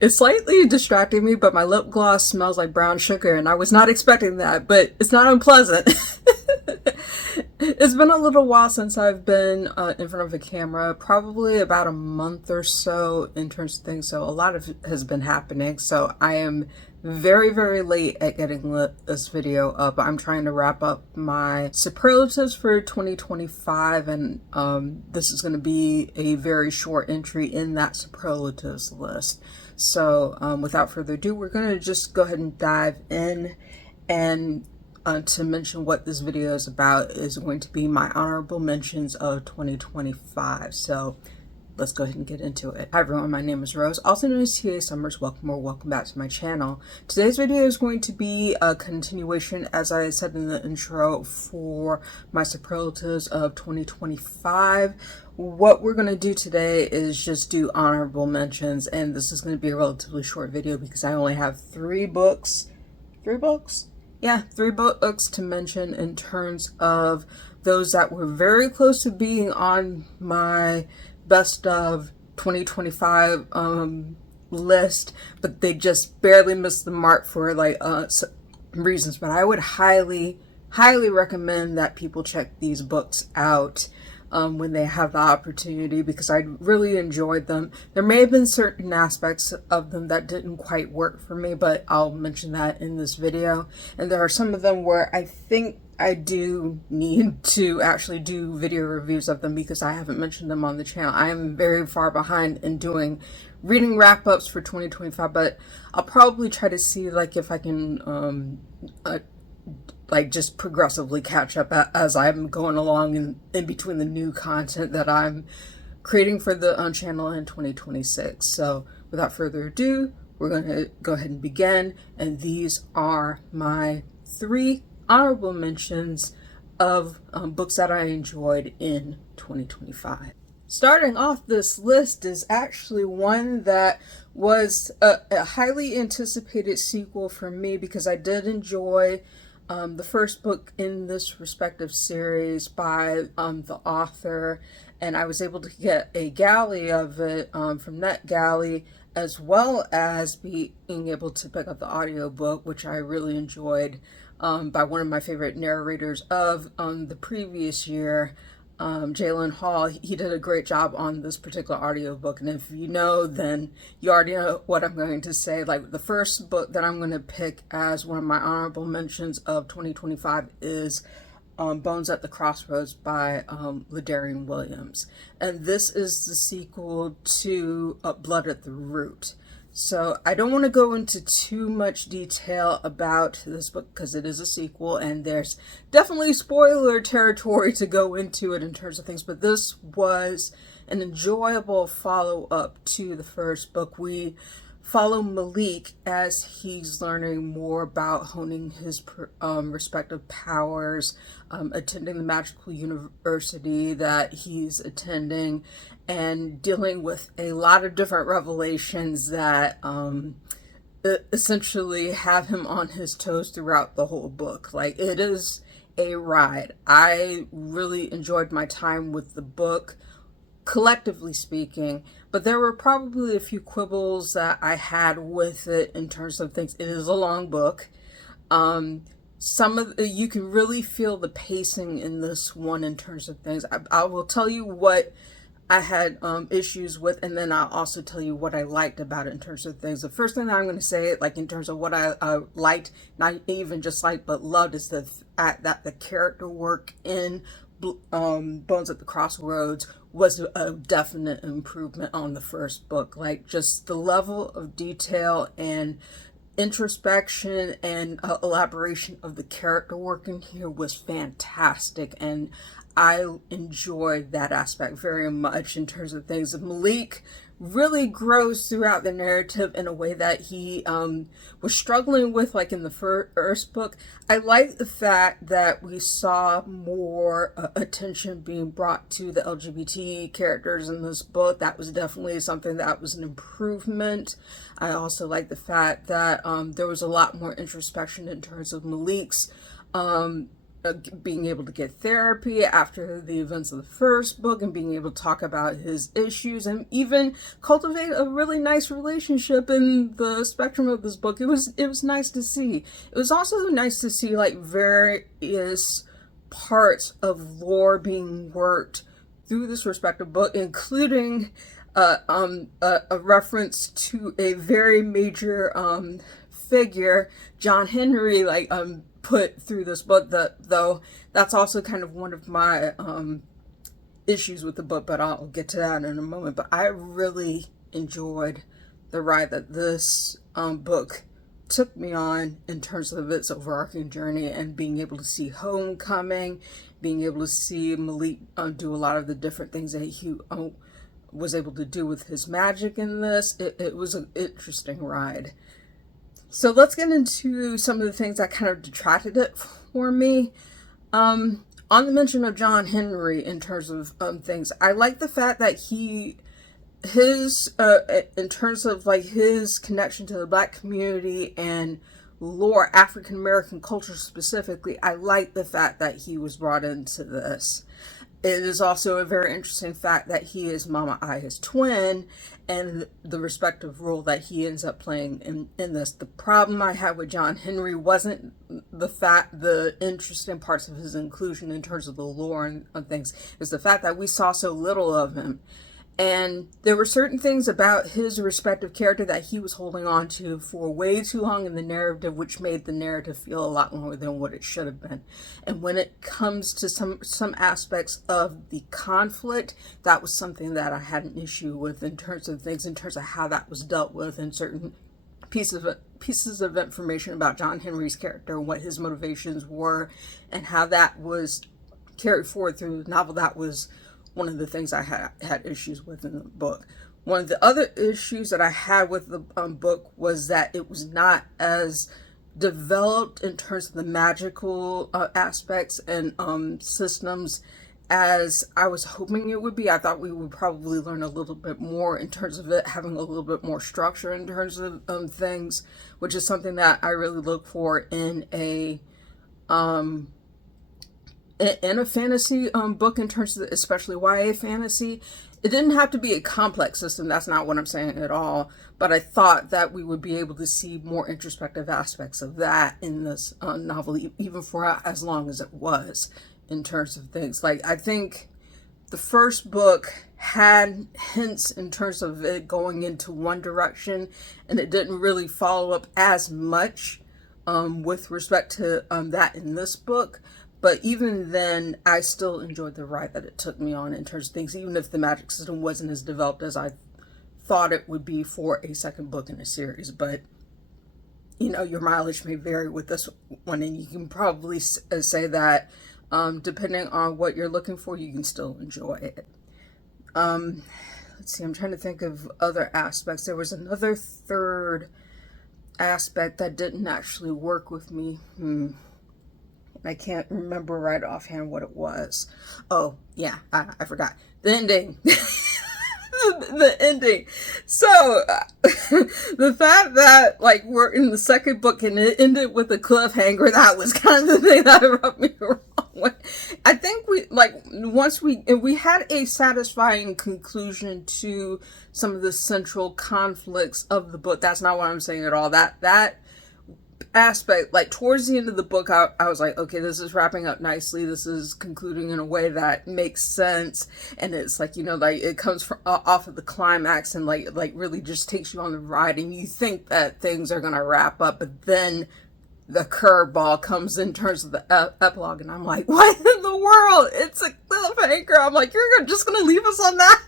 It's slightly distracting me, but my lip gloss smells like brown sugar, and I was not expecting that, but it's not unpleasant. It's been a little while since I've been in front of a camera, probably about a month or so in terms of things, so a lot of it has been happening, so I am very, very late at getting this video up. I'm trying to wrap up my superlatives for 2025, and this is going to be a very short entry in that superlatives list. So without further ado, we're going to just go ahead and dive in. And to mention what this video is about is going to be my honorable mentions of 2025. So let's go ahead and get into it. Hi everyone, my name is Rose, also known as TA Summers. Welcome or welcome back to my channel. Today's video is going to be a continuation, as I said in the intro, for my superlatives of 2025. What we're going to do today is just do honorable mentions, and this is going to be a relatively short video because I only have three books to mention in terms of those that were very close to being on my best of 2025 list, but they just barely missed the mark for reasons. But I would highly recommend that people check these books out when they have the opportunity, because I really enjoyed them. There may have been certain aspects of them that didn't quite work for me, but I'll mention that in this video. And there are some of them where I think I do need to actually do video reviews of them because I haven't mentioned them on the channel. I am very far behind in doing reading wrap-ups for 2025, but I'll probably try to see if I can just progressively catch up as I'm going along in between the new content that I'm creating for the channel in 2026. So without further ado, we're going to go ahead and begin. And these are my three honorable mentions of books that I enjoyed in 2025. Starting off this list is actually one that was a highly anticipated sequel for me, because I did enjoy the first book in this respective series by the author, and I was able to get a galley of it from NetGalley, as well as being able to pick up the audiobook, which I really enjoyed, by one of my favorite narrators of the previous year, Jalen Hall. He did a great job on this particular audiobook, and if you know, then you already know what I'm going to say. Like, the first book that I'm going to pick as one of my honorable mentions of 2025 is Bones at the Crossroads by Ladarian Williams, and this is the sequel to Blood at the Root. So I don't want to go into too much detail about this book because it is a sequel, and there's definitely spoiler territory to go into it in terms of things, but this was an enjoyable follow-up to the first book. We follow Malik as he's learning more about honing his respective powers, attending the magical university that he's attending, and dealing with a lot of different revelations that essentially have him on his toes throughout the whole book. Like, it is a ride. I really enjoyed my time with the book, collectively speaking, but there were probably a few quibbles that I had with it in terms of things. It is a long book. You can really feel the pacing in this one in terms of things. I will tell you what I had issues with, and then I'll also tell you what I liked about it in terms of things. The first thing that I'm going to say, in terms of what I liked, not even just liked, but loved, is the fact that the character work in Bones at the Crossroads was a definite improvement on the first book. Like, just the level of detail and introspection and elaboration of the character work in here was fantastic, and I enjoyed that aspect very much in terms of things. Malik really grows throughout the narrative in a way that he was struggling with, like in the first book. I like the fact that we saw more attention being brought to the LGBT characters in this book. That was definitely something that was an improvement. I also like the fact that there was a lot more introspection in terms of Malik's being able to get therapy after the events of the first book, and being able to talk about his issues and even cultivate a really nice relationship in the spectrum of this book. It was nice to see. It was also nice to see like various parts of lore being worked through this respective book, including a reference to a very major figure, John Henry, like put through this book. Though that's also kind of one of my issues with the book, but I'll get to that in a moment. But I really enjoyed the ride that this book took me on in terms of its overarching journey, and being able to see Homecoming, being able to see Malik do a lot of the different things that he was able to do with his magic in this. It was an interesting ride. So let's get into some of the things that kind of detracted it for me. On the mention of John Henry, in terms of things, I like the fact that his in terms of like his connection to the Black community and lore, African American culture specifically, I like the fact that he was brought into this. It is also a very interesting fact that he is Mama Aya's twin, and the respective role that he ends up playing in this. The problem I had with John Henry wasn't the interesting parts of his inclusion in terms of the lore and things. It was the fact that we saw so little of him. And there were certain things about his respective character that he was holding on to for way too long in the narrative, which made the narrative feel a lot longer than what it should have been. And when it comes to some aspects of the conflict, that was something that I had an issue with in terms of things, in terms of how that was dealt with, in certain pieces of information about John Henry's character and what his motivations were, and how that was carried forward through the novel. That was one of the things I had issues with in the book. One of the other issues that I had with the book was that it was not as developed in terms of the magical aspects and systems as I was hoping it would be. I thought we would probably learn a little bit more in terms of it having a little bit more structure in terms of things, which is something that I really look for in a fantasy book, in terms of especially YA fantasy. It didn't have to be a complex system, that's not what I'm saying at all, but I thought that we would be able to see more introspective aspects of that in this novel, even for as long as it was, in terms of things. Like, I think the first book had hints in terms of it going into one direction, and it didn't really follow up as much with respect to that in this book. But even then, I still enjoyed the ride that it took me on in terms of things, even if the magic system wasn't as developed as I thought it would be for a second book in a series. But, you know, your mileage may vary with this one, and you can probably say that depending on what you're looking for, you can still enjoy it. Let's see, I'm trying to think of other aspects. There was another third aspect that didn't actually work with me. I can't remember right offhand what it was. Oh, yeah, I forgot. The ending. The ending. So, the fact that, like, we're in the second book and it ended with a cliffhanger, that was kind of the thing that rubbed me wrong with. I think once we had a satisfying conclusion to some of the central conflicts of the book. That's not what I'm saying at all. That aspect, like towards the end of the book, I was like, okay, this is wrapping up nicely, this is concluding in a way that makes sense, and it's like, you know, like it comes from off of the climax, and like really just takes you on the ride, and you think that things are gonna wrap up, but then the curveball comes in terms of the epilogue, and I'm like, what in the world? It's a cliffhanger. I'm like, you're just gonna leave us on that?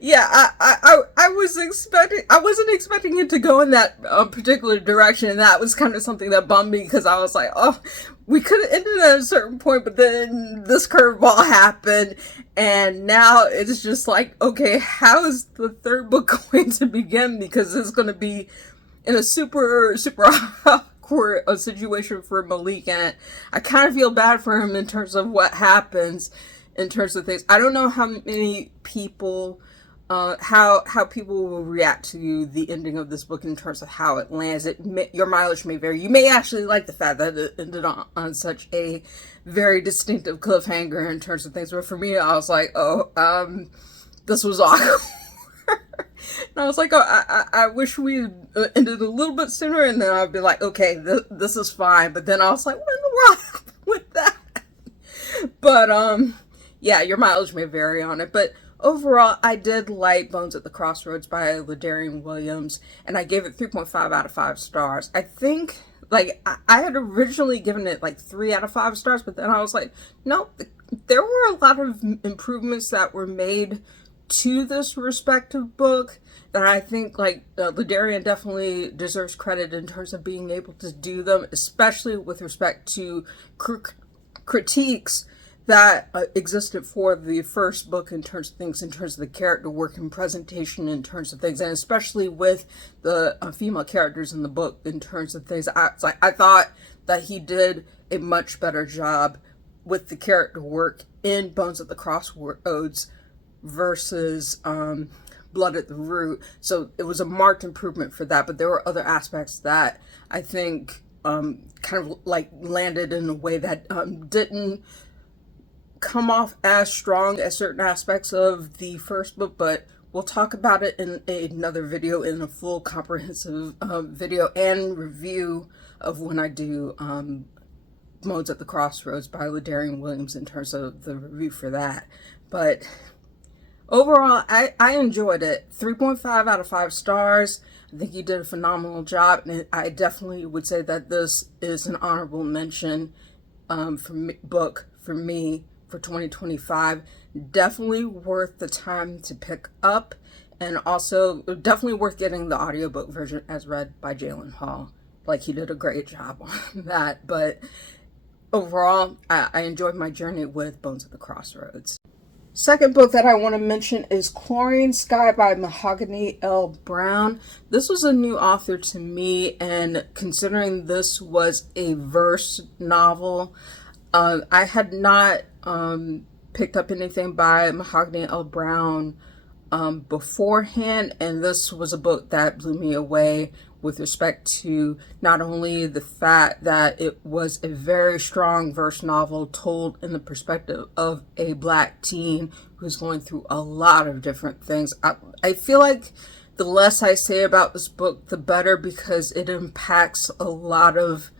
Yeah, I wasn't expecting it to go in that particular direction, and that was kind of something that bummed me, because I was like, oh, we could have ended at a certain point, but then this curveball happened, and now it's just like, okay, how is the third book going to begin? Because it's going to be in a super awkward situation for Malik, and I kind of feel bad for him in terms of what happens in terms of things. I don't know how many people how people will react to the ending of this book in terms of how it lands. Your mileage may vary. You may actually like the fact that it ended on such a very distinctive cliffhanger in terms of things, but for me, I was like, this was awkward. And I was like, I wish we ended a little bit sooner, and then I'd be like, okay, this is fine. But then I was like, what in the world happened with that? But yeah, your mileage may vary on it, but overall, I did like Bones at the Crossroads by Ladarian Williams, and I gave it 3.5 out of 5 stars. I think, like, I had originally given it like 3 out of 5 stars, but then I was like, no, there were a lot of improvements that were made to this respective book that I think, like, Ladarian definitely deserves credit in terms of being able to do them, especially with respect to critiques that existed for the first book in terms of things, in terms of the character work and presentation, in terms of things, and especially with the female characters in the book in terms of things. I thought that he did a much better job with the character work in Bones at the Crossroads versus Blood at the Root. So it was a marked improvement for that, but there were other aspects that I think kind of like landed in a way that didn't come off as strong as certain aspects of the first book, but we'll talk about it in another video, in a full comprehensive video and review of when I do Bones at the Crossroads by Ladarian Williams in terms of the review for that. But overall, I enjoyed it. 3.5 out of 5 stars. I think he did a phenomenal job, and I definitely would say that this is an honorable mention book for me for 2025. Definitely worth the time to pick up, and also definitely worth getting the audiobook version as read by Jalen Hall. Like, he did a great job on that. But overall, I enjoyed my journey with Bones at the Crossroads. Second book that I want to mention is Chlorine Sky by Mahogany L. Browne. This was a new author to me, and considering this was a verse novel, I had not picked up anything by Mahogany L. Browne beforehand, and this was a book that blew me away with respect to not only the fact that it was a very strong verse novel told in the perspective of a Black teen who's going through a lot of different things. I feel like the less I say about this book, the better, because it impacts a lot of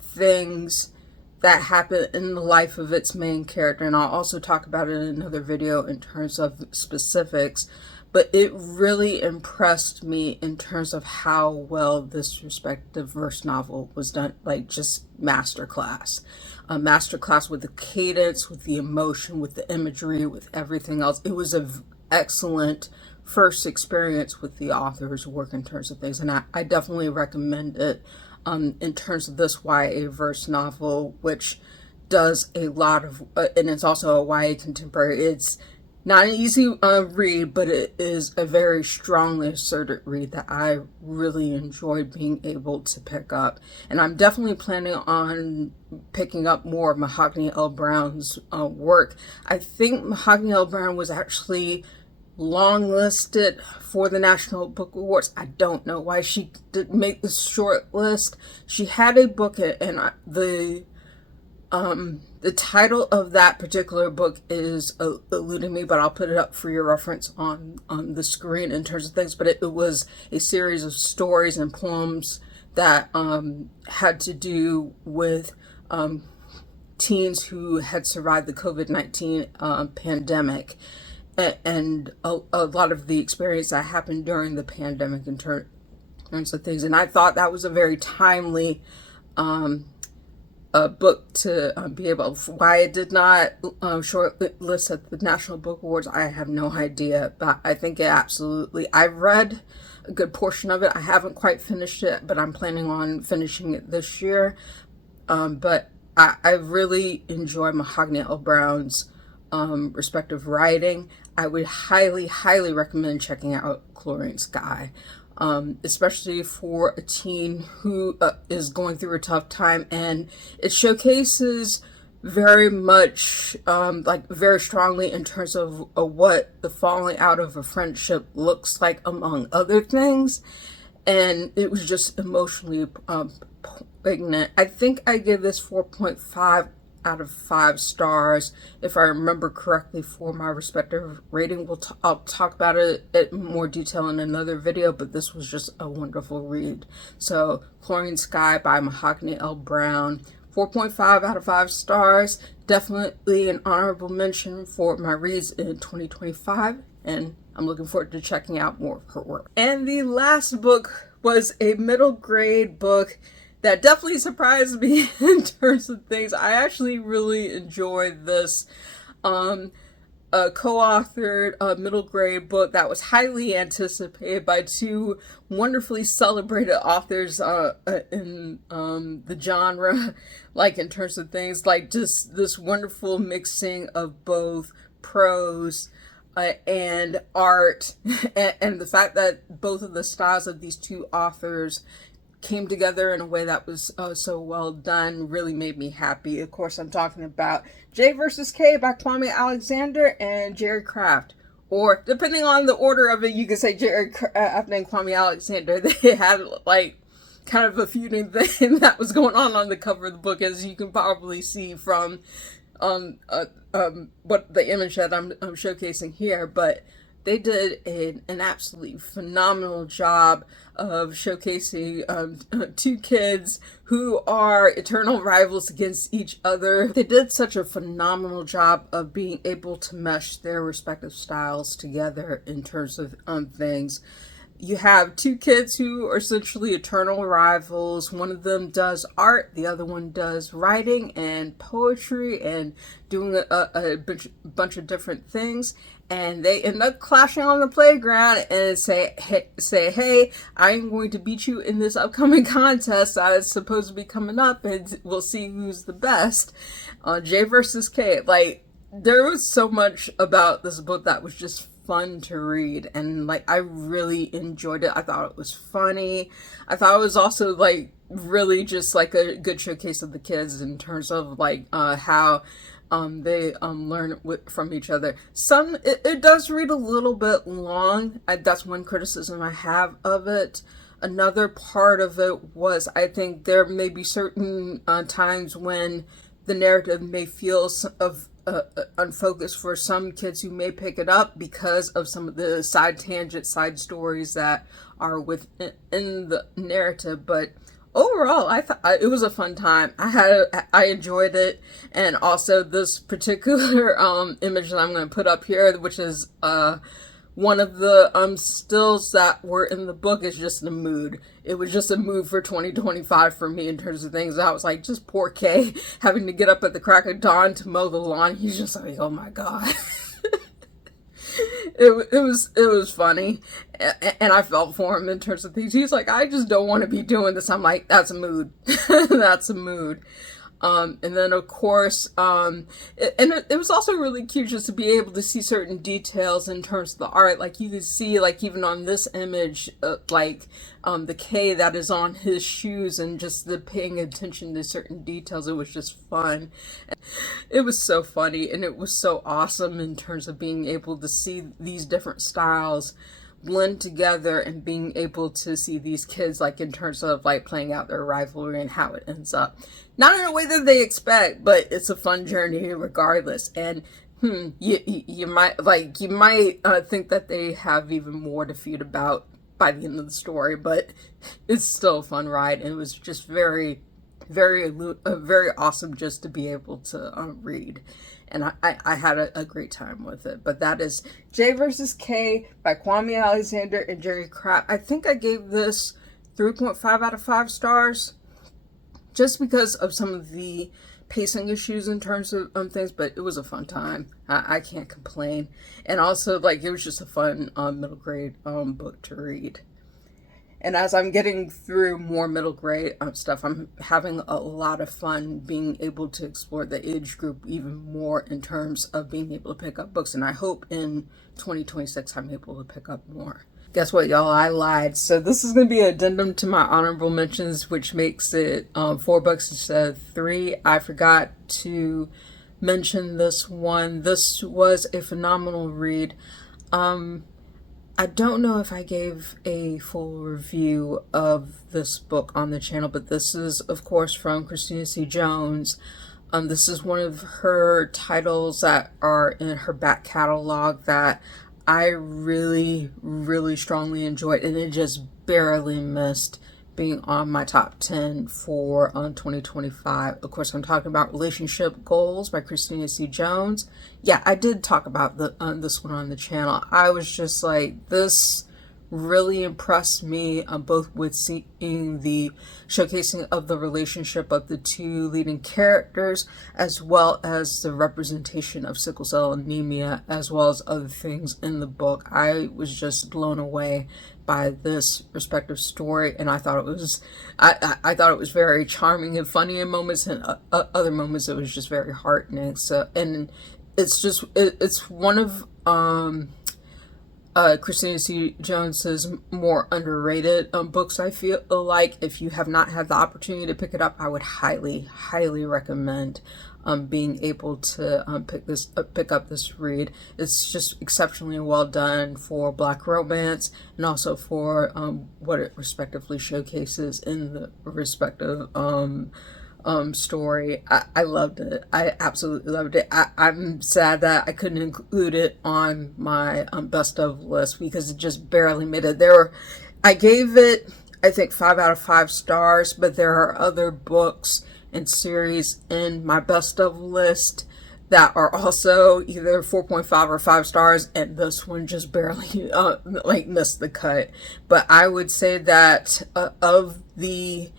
things that happen in the life of its main character, and I'll also talk about it in another video in terms of specifics. But it really impressed me in terms of how well this respective verse novel was done. Like, just masterclass. A masterclass with the cadence, with the emotion, with the imagery, with everything else. It was an excellent first experience with the author's work in terms of things, and I definitely recommend it in terms of this YA verse novel, which does a lot of, and it's also a YA contemporary. It's not an easy read, but it is a very strongly asserted read that I really enjoyed being able to pick up. And I'm definitely planning on picking up more of Mahogany L. Browne's work. I think Mahogany L. Browne was actually longlisted for the National Book Awards. I don't know why she didn't make the short list. She had a book, and the title of that particular book is eluding me, but I'll put it up for your reference on the screen in terms of things. But it was a series of stories and poems that had to do with teens who had survived the COVID-19 pandemic, and a lot of the experience that happened during the pandemic in terms of things. And I thought that was a very timely book to be able. Why it did not shortlist at the National Book Awards, I have no idea. But I think it absolutely. I've read a good portion of it. I haven't quite finished it, but I'm planning on finishing it this year. But I really enjoy Mahogany L. Browne's respective writing. I would highly, highly recommend checking out Chlorine Sky. Especially for a teen who is going through a tough time, and it showcases very much, like very strongly in terms of what the falling out of a friendship looks like, among other things. And it was just emotionally poignant. I think I gave this 4.5 out of 5 stars, if I remember correctly, for my respective rating. I'll talk about it in more detail in another video, but this was just a wonderful read. So, Chlorine Sky by Mahogany L. Browne, 4.5 out of 5 stars. Definitely an honorable mention for my reads in 2025, and I'm looking forward to checking out more of her work. And the last book was a middle grade book that definitely surprised me in terms of things. I actually really enjoyed this co-authored middle grade book that was highly anticipated by two wonderfully celebrated authors in the genre, like in terms of things like just this wonderful mixing of both prose and art, and the fact that both of the styles of these two authors came together in a way that was so well done really made me happy. Of course, I'm talking about J vs. K by Kwame Alexander and Jerry Craft. Or, depending on the order of it, you could say Jerry Craft and Kwame Alexander. They had, like, kind of a feuding thing that was going on the cover of the book, as you can probably see from what the image that I'm showcasing here. But they did an absolutely phenomenal job of showcasing two kids who are eternal rivals against each other. They did such a phenomenal job of being able to mesh their respective styles together in terms of things. You have two kids who are essentially eternal rivals. One of them does art, the other one does writing and poetry and doing a bunch of different things. And they end up clashing on the playground and say, hey, I'm going to beat you in this upcoming contest that is supposed to be coming up, and we'll see who's the best. J versus K. Like, there was so much about this book that was just fun to read, and like I really enjoyed it. I thought it was funny. I thought it was also like really just like a good showcase of the kids in terms of like how they learn from each other. It does read a little bit long. That's one criticism I have of it. Another part of it was, I think there may be certain times when the narrative may feel unfocused for some kids who may pick it up because of some of the side stories that are within the narrative. But overall, I thought it was a fun time. I enjoyed it. And also this particular image that I'm going to put up here, which is one of the stills that were in the book, is just a mood. It was just a mood for 2025 for me in terms of things. I was like, just poor Kay having to get up at the crack of dawn to mow the lawn. He's just like, oh my God. It was funny, and I felt for him in terms of things. He's like, I just don't want to be doing this. I'm like, that's a mood. That's a mood. And then of course, it was also really cute just to be able to see certain details in terms of the art. Like you could see, like even on this image, the K that is on his shoes, and just the paying attention to certain details. It was just fun. It was so funny, and it was so awesome in terms of being able to see these different styles blend together and being able to see these kids like in terms of like playing out their rivalry and how it ends up. Not in a way that they expect, but it's a fun journey regardless. And you might think that they have even more to feud about by the end of the story, but it's still a fun ride, and it was just very awesome just to be able to read. And I had a great time with it. But that is J vs. K by Kwame Alexander and Jerry Craft. I think I gave this 3.5 out of 5 stars just because of some of the pacing issues in terms of things, but it was a fun time. I can't complain. And also, like, it was just a fun middle grade book to read. And as I'm getting through more middle grade stuff, I'm having a lot of fun being able to explore the age group even more in terms of being able to pick up books. And I hope in 2026 I'm able to pick up more. guess what, y'all? I lied. So this is going to be an addendum to my honorable mentions, which makes it 4 books instead of 3. I forgot to mention this one. This was a phenomenal read. I don't know if I gave a full review of this book on the channel, but this is, of course, from Christina C. Jones. This is one of her titles that are in her back catalog that I really, really strongly enjoyed, and it just barely missed being on my top 10 for 2025. Of course, I'm talking about Relationship Goals by Christina C. Jones. Yeah, I did talk about this one on the channel. I was just like, this really impressed me, both with seeing the showcasing of the relationship of the 2 leading characters, as well as the representation of sickle cell anemia, as well as other things in the book. I was just blown away by this respective story, and I thought it was I thought it was very charming and funny in moments, and other moments it was just very heartening. So, and it's just it's one of Christina C. Jones's more underrated books. I feel like if you have not had the opportunity to pick it up, I would highly, highly recommend being able to pick up this read. It's just exceptionally well done for Black romance, and also for what it respectively showcases in the respective story. I loved it. I absolutely loved it. I'm sad that I couldn't include it on my best of list because it just barely made it. I gave it, I think, 5 out of 5 stars, but there are other books and series in my best of list that are also either 4.5 or 5 stars, and this one just barely missed the cut. But I would say that of the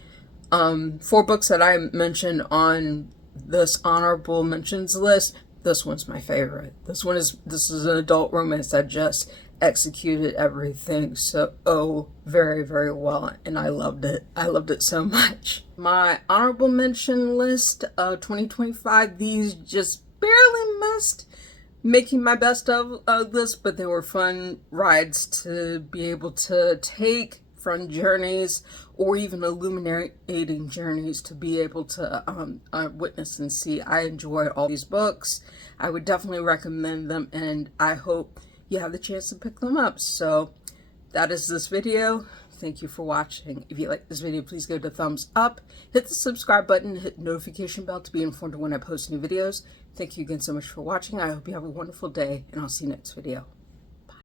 4 books that I mentioned on this honorable mentions list, this one's my favorite. This is an adult romance that just executed everything so very, very well, and I loved it. I loved it so much. My honorable mention list of 2025, these just barely missed making my best of list, but they were fun rides to be able to take, fun journeys, or even illuminating journeys to be able to witness and see. I enjoyed all these books. I would definitely recommend them, and I hope you have the chance to pick them up. So that is this video. Thank you for watching. If you like this video, please give it a thumbs up, hit the subscribe button, hit the notification bell to be informed of when I post new videos. Thank you again so much for watching. I hope you have a wonderful day, and I'll see you next video.